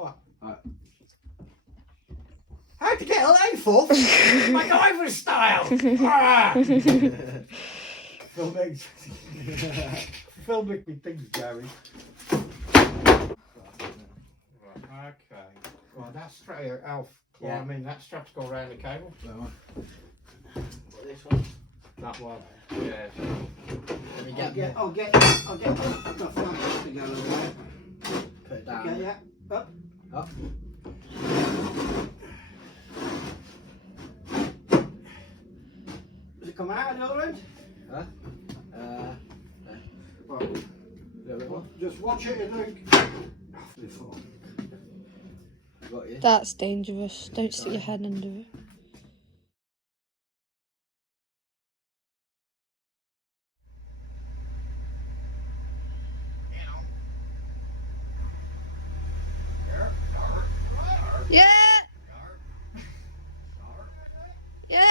What? Right. How'd you get a lathe off? MacGyver style! Ah! Filming me things, Gary. Right, okay. Right, that's straight Alf. Yeah. I mean, that strap's go around the cable. That one. What, this one? That one. Yeah. Let me get I'll get the flanks to go away. Put it down. Okay, yeah. Up. Up. Does it come out of the other end? Huh? No. Right. A little bit more. Just watch it, I think. Before. Got you. That's dangerous. Don't stick your head under it. Yeah! Yeah!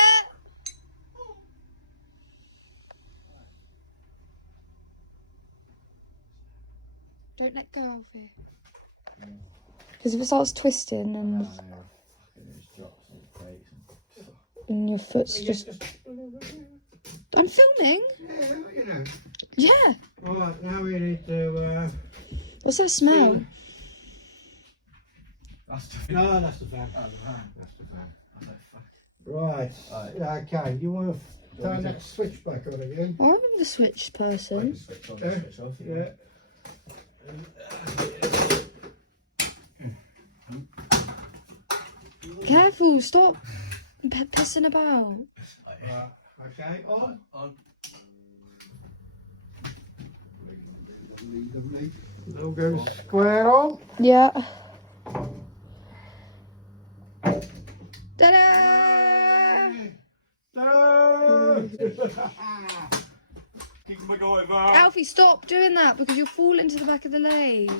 Don't let go of it. Because if it starts twisting and your foot's just... I'm filming! Yeah, you know. Yeah! Right, now we need to... What's that smell? That's the No, that's the fan. Oh, the van. That's the fan. I was like, fuck. Right. Right. Yeah, okay, you want to turn that switch back on again? I'm the switch person. Switch on, Yeah. switch off. Yeah. Careful, stop pissing about. Right, okay, on. On. All goes square on. Yeah. Ta-da! King MacGyver. Alfie, stop doing that because you'll fall into the back of the lathe.